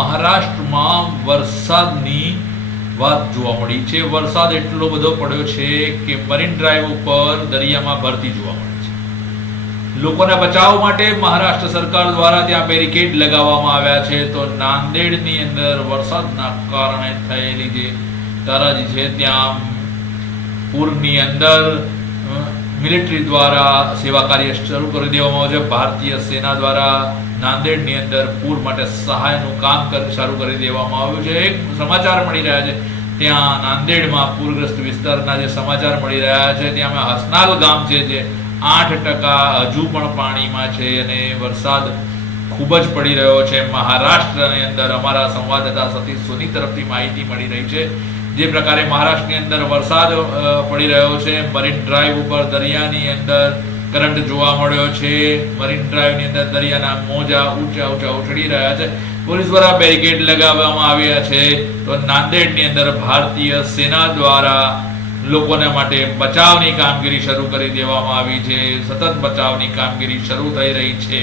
મહારાષ્ટ્રમાં વરસાદની વાત જોવા મળી છે. વરસાદ એટલો બધો પડ્યો છે કે મરીન ડ્રાઈવ ઉપર દરિયામાં ભરતી જોવા મળી છે. લોકોના બચાવ માટે મહારાષ્ટ્ર સરકાર દ્વારા ત્યાં બેરિકેડ લગાવવામાં આવ્યા છે. તો નાંદેડની અંદર વરસાદના કારણે થયેલી જે તારાજી છે, ત્યાં પૂરની અંદર મિલિટરી દ્વારા સેવા કાર્ય શરૂ કરી દેવામાં આવ્યું છે. ભારતીય સેના દ્વારા નાંદેડની અંદર પૂર માટે સહાયનું કામ શરૂ કરી દેવામાં આવ્યું છે. એક સમાચાર મળી રહ્યા છે. ત્યાં નાંદેડમાં પૂરગ્રસ્ત વિસ્તારના જે સમાચાર મળી રહ્યા છે, ત્યાં હસનાલ ગામ છે, જે આઠ ટકા હજુ પણ પાણીમાં છે અને વરસાદ ખૂબ જ પડી રહ્યો છે. મહારાષ્ટ્રની અંદર અમારા સંવાદદાતા સતીશ સોની તરફથી માહિતી મળી રહી છે. જે પ્રકારે મહારાષ્ટ્રની અંદર વરસાદ પડી રહ્યો છે મરીન ડ્રાઈવ ઉપર દરિયાની અંદર કરંટ જોવા મળ્યો છે મરીન ડ્રાઈવની અંદર દરિયાના મોજા ઊંચા ઊંચા ઉછળી રહ્યા છે. પોલીસ દ્વારા બેરિકેડ લગાવવામાં આવ્યા છે. તો નાંદેડની અંદર ભારતીય સેના દ્વારા લોકોને માટે બચાવની કામગીરી શરૂ કરી દેવામાં આવી છે. સતત બચાવની કામગીરી શરૂ થઈ રહી છે.